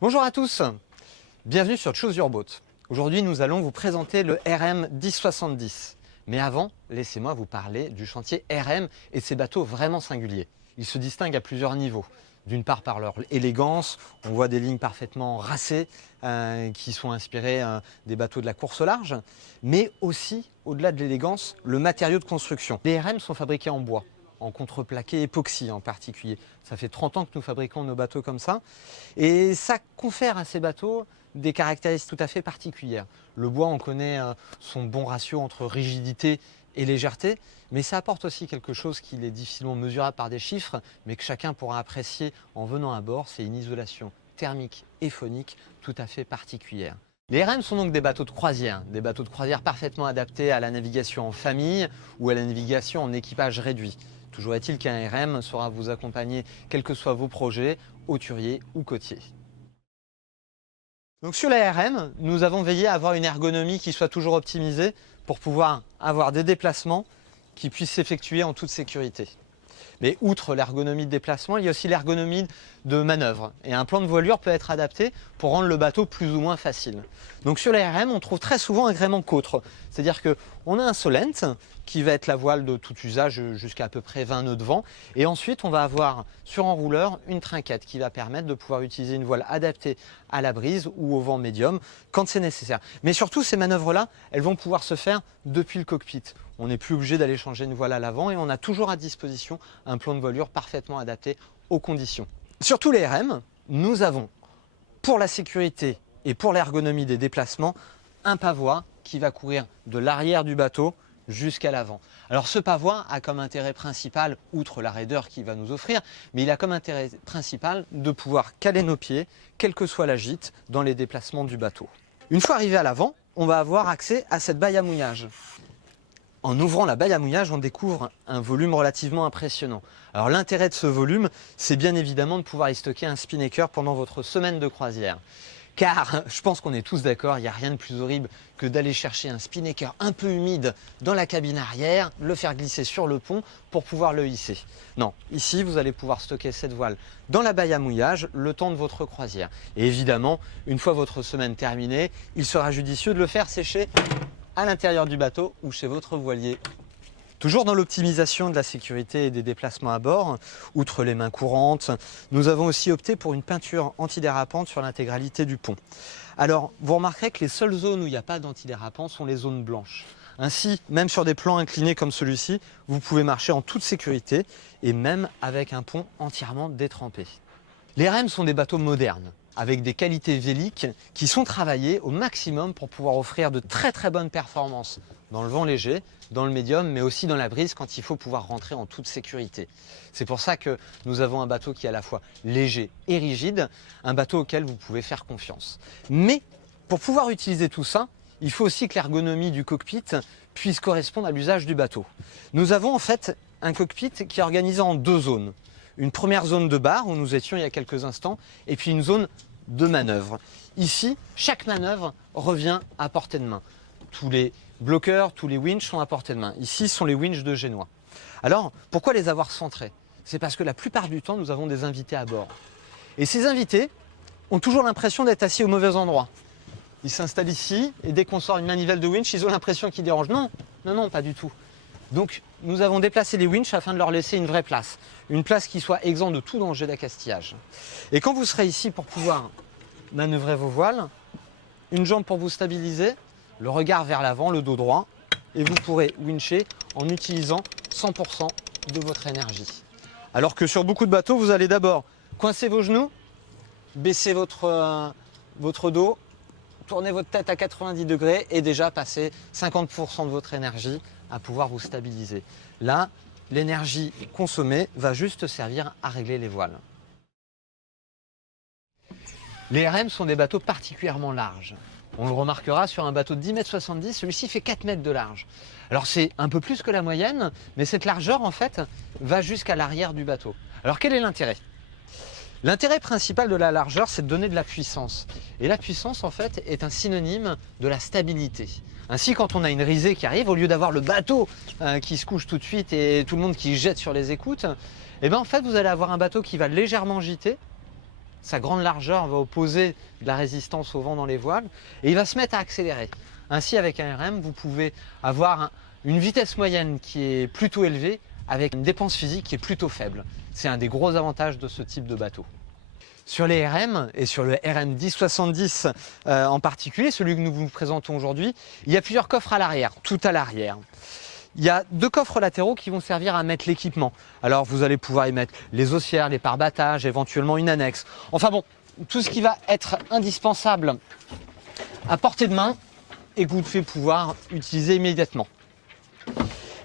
Bonjour à tous, bienvenue sur Choose Your Boat. Aujourd'hui, nous allons vous présenter le RM 1070. Mais avant, laissez-moi vous parler du chantier RM et de ces bateaux vraiment singuliers. Ils se distinguent à plusieurs niveaux. D'une part par leur élégance, on voit des lignes parfaitement racées qui sont inspirées des bateaux de la course au large, mais aussi, au-delà de l'élégance, le matériau de construction. Les RM sont fabriqués en bois, en contreplaqué époxy en particulier. Ça fait 30 ans que nous fabriquons nos bateaux comme ça, et ça confère à ces bateaux des caractéristiques tout à fait particulières. Le bois, on connaît son bon ratio entre rigidité et légèreté, mais ça apporte aussi quelque chose qui est difficilement mesurable par des chiffres, mais que chacun pourra apprécier en venant à bord, c'est une isolation thermique et phonique tout à fait particulière. Les RM sont donc des bateaux de croisière parfaitement adaptés à la navigation en famille ou à la navigation en équipage réduit. Toujours est-il qu'un RM saura vous accompagner quels que soient vos projets, hauturiers ou côtiers. Donc sur les RM, nous avons veillé à avoir une ergonomie qui soit toujours optimisée pour pouvoir avoir des déplacements qui puissent s'effectuer en toute sécurité. Mais outre l'ergonomie de déplacement, il y a aussi l'ergonomie de manœuvre. Et un plan de voilure peut être adapté pour rendre le bateau plus ou moins facile. Donc sur les RM, on trouve très souvent un gréement côtre. C'est-à-dire qu'on a un solent qui va être la voile de tout usage jusqu'à peu près 20 nœuds de vent. Et ensuite, on va avoir sur enrouleur une trinquette qui va permettre de pouvoir utiliser une voile adaptée à la brise ou au vent médium quand c'est nécessaire. Mais surtout, ces manœuvres-là, elles vont pouvoir se faire depuis le cockpit. On n'est plus obligé d'aller changer une voile à l'avant et on a toujours à disposition un plan de voilure parfaitement adapté aux conditions. Sur tous les RM, nous avons, pour la sécurité et pour l'ergonomie des déplacements, un pavois qui va courir de l'arrière du bateau jusqu'à l'avant. Alors ce pavois a comme intérêt principal, outre la raideur qu'il va nous offrir, mais il a comme intérêt principal de pouvoir caler nos pieds, quel que soit la gîte, dans les déplacements du bateau. Une fois arrivé à l'avant, on va avoir accès à cette baille à mouillage. En ouvrant la baille à mouillage, on découvre un volume relativement impressionnant. Alors l'intérêt de ce volume, c'est bien évidemment de pouvoir y stocker un spinnaker pendant votre semaine de croisière. Car je pense qu'on est tous d'accord, il n'y a rien de plus horrible que d'aller chercher un spinnaker un peu humide dans la cabine arrière, le faire glisser sur le pont pour pouvoir le hisser. Non, ici vous allez pouvoir stocker cette voile dans la baille à mouillage le temps de votre croisière. Et évidemment, une fois votre semaine terminée, il sera judicieux de le faire sécher à l'intérieur du bateau ou chez votre voilier. Toujours dans l'optimisation de la sécurité et des déplacements à bord, outre les mains courantes, nous avons aussi opté pour une peinture antidérapante sur l'intégralité du pont. Alors, vous remarquerez que les seules zones où il n'y a pas d'antidérapant sont les zones blanches. Ainsi, même sur des plans inclinés comme celui-ci, vous pouvez marcher en toute sécurité et même avec un pont entièrement détrempé. Les RM sont des bateaux modernes, avec des qualités véliques qui sont travaillées au maximum pour pouvoir offrir de très bonnes performances dans le vent léger, dans le médium, mais aussi dans la brise quand il faut pouvoir rentrer en toute sécurité. C'est pour ça que nous avons un bateau qui est à la fois léger et rigide, un bateau auquel vous pouvez faire confiance. Mais pour pouvoir utiliser tout ça, il faut aussi que l'ergonomie du cockpit puisse correspondre à l'usage du bateau. Nous avons en fait un cockpit qui est organisé en deux zones. Une première zone de bar où nous étions il y a quelques instants, et puis une zone de manœuvre. Ici, chaque manœuvre revient à portée de main. Tous les bloqueurs, tous les winches sont à portée de main. Ici, ce sont les winches de Génois. Alors, pourquoi les avoir centrés? C'est parce que la plupart du temps, nous avons des invités à bord. Et ces invités ont toujours l'impression d'être assis au mauvais endroit. Ils s'installent ici, et dès qu'on sort une manivelle de winch, ils ont l'impression qu'ils dérangent. Non, non, non, pas du tout. Donc, nous avons déplacé les winches afin de leur laisser une vraie place. Une place qui soit exempte de tout danger d'accastillage. Et quand vous serez ici pour pouvoir manœuvrer vos voiles, une jambe pour vous stabiliser, le regard vers l'avant, le dos droit, et vous pourrez wincher en utilisant 100% de votre énergie. Alors que sur beaucoup de bateaux, vous allez d'abord coincer vos genoux, baisser votre dos, tourner votre tête à 90 degrés et déjà passer 50% de votre énergie à pouvoir vous stabiliser. Là, l'énergie consommée va juste servir à régler les voiles. Les RM sont des bateaux particulièrement larges. On le remarquera sur un bateau de 10,70 m, celui-ci fait 4 mètres de large. Alors c'est un peu plus que la moyenne, mais cette largeur en fait va jusqu'à l'arrière du bateau. Alors quel est l'intérêt? L'intérêt principal de la largeur, c'est de donner de la puissance. Et la puissance en fait est un synonyme de la stabilité. Ainsi, quand on a une risée qui arrive, au lieu d'avoir le bateau qui se couche tout de suite et tout le monde qui jette sur les écoutes, eh ben, en fait vous allez avoir un bateau qui va légèrement gîter, sa grande largeur va opposer de la résistance au vent dans les voiles et il va se mettre à accélérer. Ainsi, avec un RM, vous pouvez avoir une vitesse moyenne qui est plutôt élevée avec une dépense physique qui est plutôt faible. C'est un des gros avantages de ce type de bateau. Sur les RM et sur le RM 1070 en particulier, celui que nous vous présentons aujourd'hui, il y a plusieurs coffres à l'arrière, tout à l'arrière. Il y a 2 coffres latéraux qui vont servir à mettre l'équipement. Alors vous allez pouvoir y mettre les haussières, les pare-battages, éventuellement une annexe. Enfin bon, tout ce qui va être indispensable à portée de main et que vous devez pouvoir utiliser immédiatement.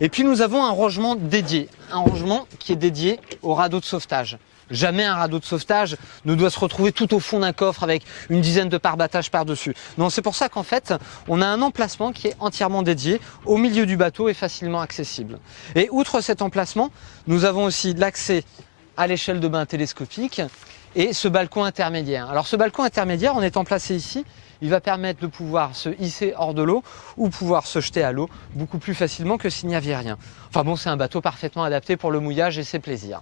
Et puis nous avons un rangement dédié, un rangement qui est dédié au radeau de sauvetage. Jamais un radeau de sauvetage ne doit se retrouver tout au fond d'un coffre avec une dizaine de pare-battages par-dessus. Non, c'est pour ça qu'en fait, on a un emplacement qui est entièrement dédié au milieu du bateau et facilement accessible. Et outre cet emplacement, nous avons aussi l'accès à l'échelle de bain télescopique et ce balcon intermédiaire. Alors ce balcon intermédiaire, en étant placé ici, il va permettre de pouvoir se hisser hors de l'eau ou pouvoir se jeter à l'eau beaucoup plus facilement que s'il n'y avait rien. Enfin bon, c'est un bateau parfaitement adapté pour le mouillage et ses plaisirs.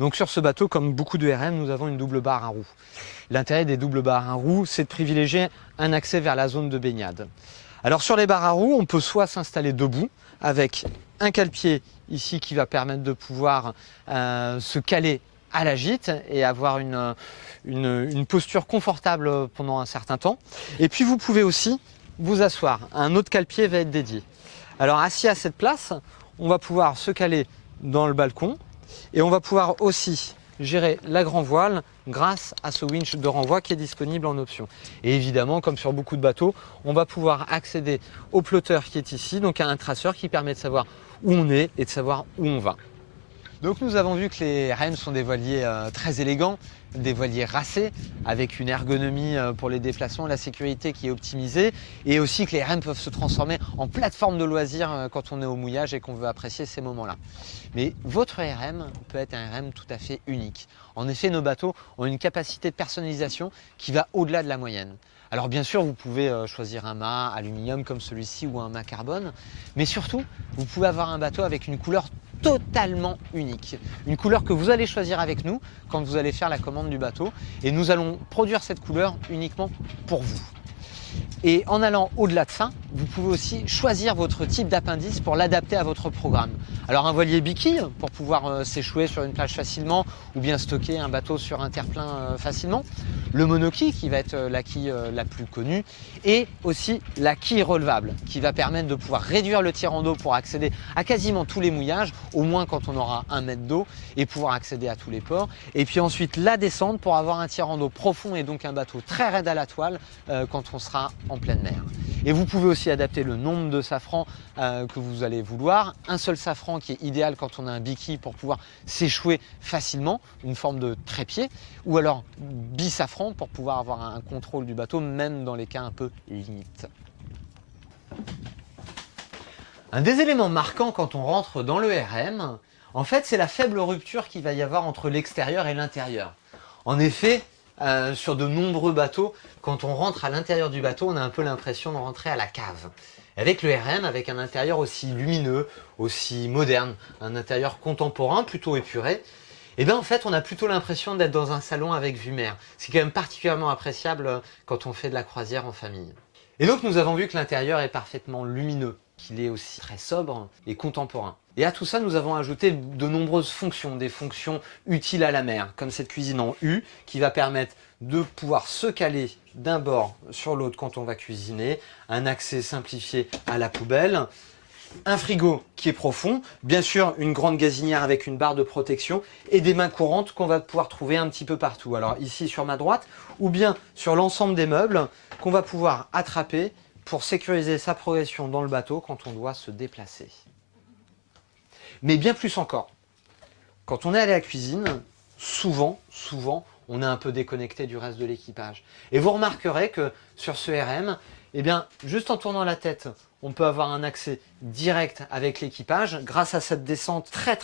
Donc sur ce bateau, comme beaucoup de RM, nous avons une double barre à roues. L'intérêt des doubles barres à roues, c'est de privilégier un accès vers la zone de baignade. Alors sur les barres à roues, on peut soit s'installer debout avec un cale-pied ici qui va permettre de pouvoir se caler à la gîte et avoir une posture confortable pendant un certain temps. Et puis vous pouvez aussi vous asseoir. Un autre cale-pied va être dédié. Alors assis à cette place, on va pouvoir se caler dans le balcon. Et on va pouvoir aussi gérer la grand voile grâce à ce winch de renvoi qui est disponible en option. Et évidemment, comme sur beaucoup de bateaux, on va pouvoir accéder au plotter qui est ici, donc à un traceur qui permet de savoir où on est et de savoir où on va. Donc nous avons vu que les RM sont des voiliers très élégants, des voiliers racés, avec une ergonomie pour les déplacements, la sécurité qui est optimisée, et aussi que les RM peuvent se transformer en plateforme de loisirs quand on est au mouillage et qu'on veut apprécier ces moments-là. Mais votre RM peut être un RM tout à fait unique. En effet, nos bateaux ont une capacité de personnalisation qui va au-delà de la moyenne. Alors bien sûr, vous pouvez choisir un mât aluminium comme celui-ci ou un mât carbone, mais surtout, vous pouvez avoir un bateau avec une couleur totalement unique. Une couleur que vous allez choisir avec nous quand vous allez faire la commande du bateau et nous allons produire cette couleur uniquement pour vous. Et en allant au-delà de ça, vous pouvez aussi choisir votre type d'appendice pour l'adapter à votre programme. Alors un voilier biquille pour pouvoir s'échouer sur une plage facilement ou bien stocker un bateau sur un terre-plein facilement. Le monoquille qui va être la quille la plus connue et aussi la quille relevable qui va permettre de pouvoir réduire le tirant d'eau pour accéder à quasiment tous les mouillages, au moins quand on aura 1 mètre d'eau et pouvoir accéder à tous les ports. Et puis ensuite la descente pour avoir un tirant d'eau profond et donc un bateau très raide à la toile quand on sera en pleine mer. Et vous pouvez aussi adapter le nombre de safrans que vous allez vouloir. Un seul safran qui est idéal quand on a un biquille pour pouvoir s'échouer facilement, une forme de trépied, ou alors bisafran pour pouvoir avoir un contrôle du bateau, même dans les cas un peu limites. Un des éléments marquants quand on rentre dans le RM, en fait, c'est la faible rupture qu'il va y avoir entre l'extérieur et l'intérieur. En effet, sur de nombreux bateaux, quand on rentre à l'intérieur du bateau, on a un peu l'impression de rentrer à la cave. Avec le RM, avec un intérieur aussi lumineux, aussi moderne, un intérieur contemporain, plutôt épuré, et bien en fait on a plutôt l'impression d'être dans un salon avec vue mer. C'est quand même particulièrement appréciable quand on fait de la croisière en famille. Et donc nous avons vu que l'intérieur est parfaitement lumineux, qu'il est aussi très sobre et contemporain. Et à tout ça, nous avons ajouté de nombreuses fonctions, des fonctions utiles à la mer, comme cette cuisine en U qui va permettre de pouvoir se caler d'un bord sur l'autre quand on va cuisiner, un accès simplifié à la poubelle, un frigo qui est profond, bien sûr une grande gazinière avec une barre de protection et des mains courantes qu'on va pouvoir trouver un petit peu partout. Alors ici sur ma droite ou bien sur l'ensemble des meubles qu'on va pouvoir attraper pour sécuriser sa progression dans le bateau quand on doit se déplacer. Mais bien plus encore, quand on est allé à la cuisine, souvent, on est un peu déconnecté du reste de l'équipage. Et vous remarquerez que sur ce RM, eh bien, juste en tournant la tête, on peut avoir un accès direct avec l'équipage grâce à cette descente très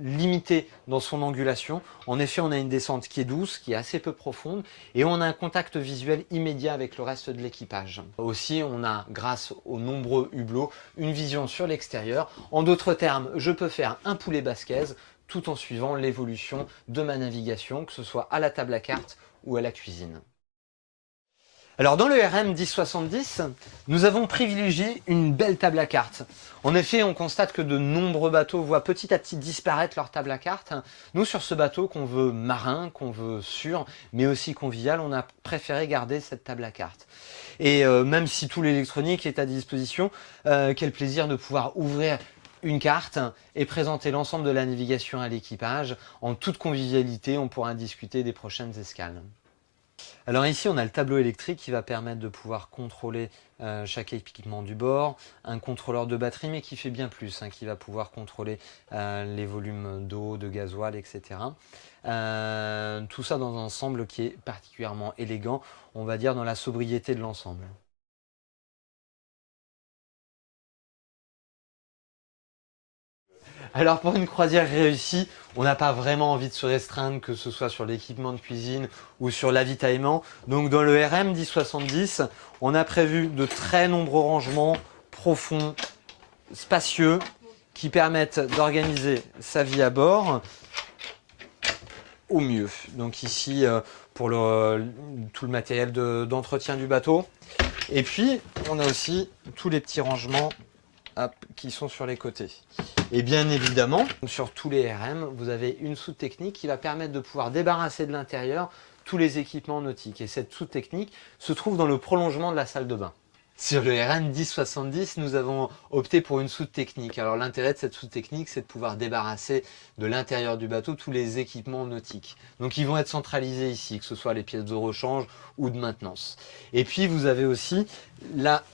limitée dans son angulation. En effet, on a une descente qui est douce, qui est assez peu profonde et on a un contact visuel immédiat avec le reste de l'équipage. Aussi, on a, grâce aux nombreux hublots, une vision sur l'extérieur. En d'autres termes, je peux faire un poulet basquaise tout en suivant l'évolution de ma navigation, que ce soit à la table à cartes ou à la cuisine. Alors dans le RM 1070, nous avons privilégié une belle table à cartes. En effet, on constate que de nombreux bateaux voient petit à petit disparaître leur table à cartes. Nous, sur ce bateau qu'on veut marin, qu'on veut sûr, mais aussi convivial, on a préféré garder cette table à cartes. Et même si tout l'électronique est à disposition, quel plaisir de pouvoir ouvrir une carte et présenter l'ensemble de la navigation à l'équipage. En toute convivialité, on pourra discuter des prochaines escales. Alors ici, on a le tableau électrique qui va permettre de pouvoir contrôler chaque équipement du bord, un contrôleur de batterie, mais qui fait bien plus, qui va pouvoir contrôler les volumes d'eau, de gasoil, etc. Tout ça dans un ensemble qui est particulièrement élégant, on va dire dans la sobriété de l'ensemble. Alors pour une croisière réussie, on n'a pas vraiment envie de se restreindre, que ce soit sur l'équipement de cuisine ou sur l'avitaillement. Donc dans le RM 1070, on a prévu de très nombreux rangements profonds, spacieux, qui permettent d'organiser sa vie à bord au mieux. Donc ici, pour tout le matériel d'entretien du bateau. Et puis, on a aussi tous les petits rangements qui sont sur les côtés. Et bien évidemment, sur tous les RM, vous avez une soute technique qui va permettre de pouvoir débarrasser de l'intérieur tous les équipements nautiques. Et cette soute technique se trouve dans le prolongement de la salle de bain. Sur le RM 1070, nous avons opté pour une soute technique. Alors l'intérêt de cette soute technique, c'est de pouvoir débarrasser de l'intérieur du bateau tous les équipements nautiques. Donc ils vont être centralisés ici, que ce soit les pièces de rechange ou de maintenance. Et puis vous avez aussi la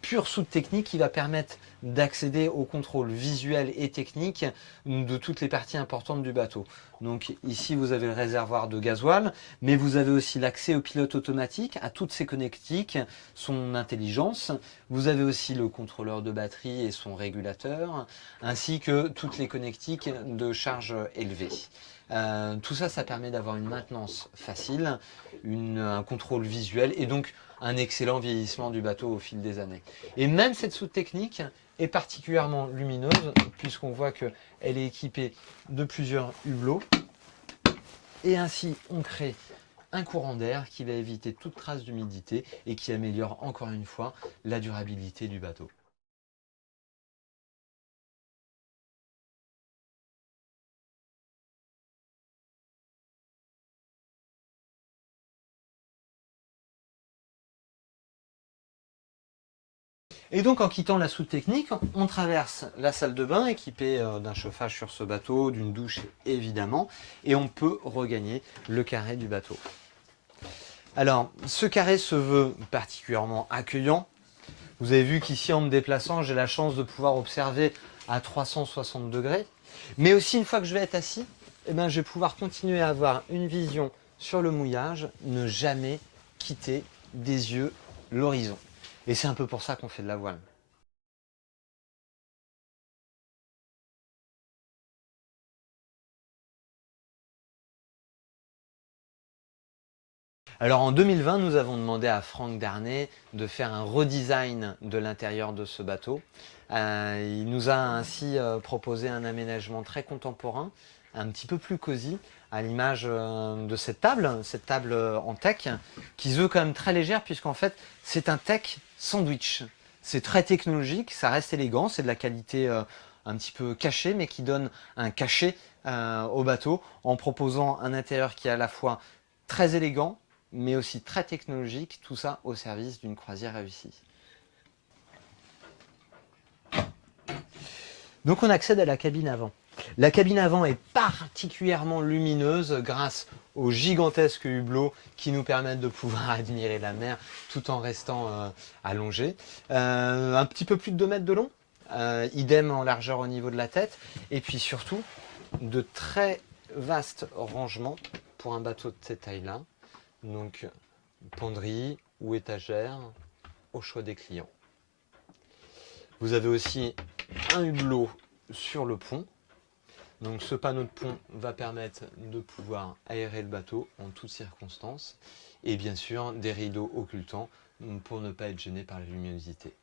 pure soute technique qui va permettre d'accéder au contrôle visuel et technique de toutes les parties importantes du bateau. Donc ici vous avez le réservoir de gasoil, mais vous avez aussi l'accès au pilote automatique, à toutes ses connectiques, son intelligence. Vous avez aussi le contrôleur de batterie et son régulateur, ainsi que toutes les connectiques de charge élevée. Tout ça, ça permet d'avoir une maintenance facile, un contrôle visuel et donc un excellent vieillissement du bateau au fil des années. Et même cette soute technique est particulièrement lumineuse puisqu'on voit qu'elle est équipée de plusieurs hublots et ainsi on crée un courant d'air qui va éviter toute trace d'humidité et qui améliore encore une fois la durabilité du bateau. Et donc en quittant la soute technique, on traverse la salle de bain équipée d'un chauffage sur ce bateau, d'une douche évidemment, et on peut regagner le carré du bateau. Alors ce carré se veut particulièrement accueillant. Vous avez vu qu'ici en me déplaçant, j'ai la chance de pouvoir observer à 360 degrés. Mais aussi une fois que je vais être assis, je vais pouvoir continuer à avoir une vision sur le mouillage, ne jamais quitter des yeux l'horizon. Et c'est un peu pour ça qu'on fait de la voile. Alors en 2020, nous avons demandé à Franck Darnay de faire un redesign de l'intérieur de ce bateau. Il nous a ainsi proposé un aménagement très contemporain, un petit peu plus cosy, à l'image de cette table en teck, qui se veut quand même très légère puisqu'en fait c'est un teck sandwich. C'est très technologique, ça reste élégant, c'est de la qualité un petit peu cachée, mais qui donne un cachet au bateau en proposant un intérieur qui est à la fois très élégant, mais aussi très technologique, tout ça au service d'une croisière réussie. Donc on accède à la cabine avant. La cabine avant est particulièrement lumineuse grâce aux gigantesques hublots qui nous permettent de pouvoir admirer la mer tout en restant allongé. Un petit peu plus de 2 mètres de long, idem en largeur au niveau de la tête, et puis surtout de très vastes rangements pour un bateau de cette taille-là. Donc penderie ou étagère au choix des clients. Vous avez aussi un hublot sur le pont. Donc ce panneau de pont va permettre de pouvoir aérer le bateau en toutes circonstances. Et bien sûr des rideaux occultants pour ne pas être gêné par la luminosité.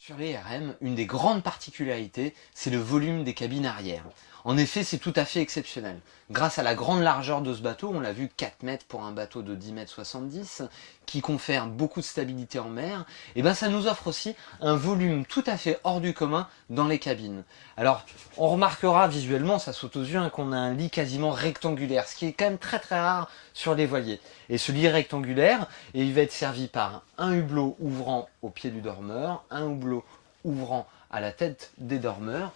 Sur les RM, une des grandes particularités, c'est le volume des cabines arrière. En effet, c'est tout à fait exceptionnel. Grâce à la grande largeur de ce bateau, on l'a vu, 4 mètres pour un bateau de 10 mètres 70, qui confère beaucoup de stabilité en mer, et ben ça nous offre aussi un volume tout à fait hors du commun dans les cabines. Alors, on remarquera visuellement, ça saute aux yeux, hein, qu'on a un lit quasiment rectangulaire, ce qui est quand même très très rare sur les voiliers. Et ce lit rectangulaire, il va être servi par un hublot ouvrant au pied du dormeur, un hublot ouvrant à la tête des dormeurs.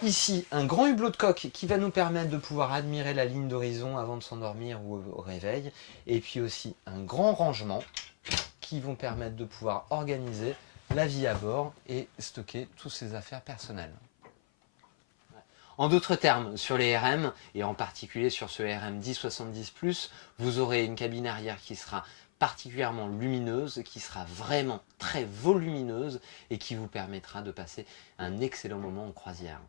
Ici, un grand hublot de coque qui va nous permettre de pouvoir admirer la ligne d'horizon avant de s'endormir ou au réveil. Et puis aussi un grand rangement qui vont permettre de pouvoir organiser la vie à bord et stocker toutes ses affaires personnelles. En d'autres termes, sur les RM, et en particulier sur ce RM 1070+, vous aurez une cabine arrière qui sera particulièrement lumineuse, qui sera vraiment très volumineuse et qui vous permettra de passer un excellent moment en croisière.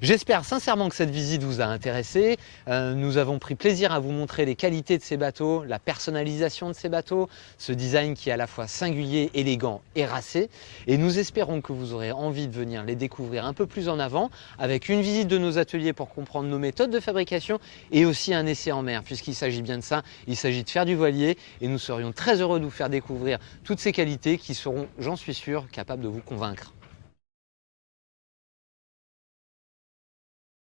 J'espère sincèrement que cette visite vous a intéressé. Nous avons pris plaisir à vous montrer les qualités de ces bateaux, la personnalisation de ces bateaux, ce design qui est à la fois singulier, élégant et racé. Et nous espérons que vous aurez envie de venir les découvrir un peu plus en avant avec une visite de nos ateliers pour comprendre nos méthodes de fabrication et aussi un essai en mer, puisqu'il s'agit bien de ça. Il s'agit de faire du voilier et nous serions très heureux de vous faire découvrir toutes ces qualités qui seront, j'en suis sûr, capables de vous convaincre.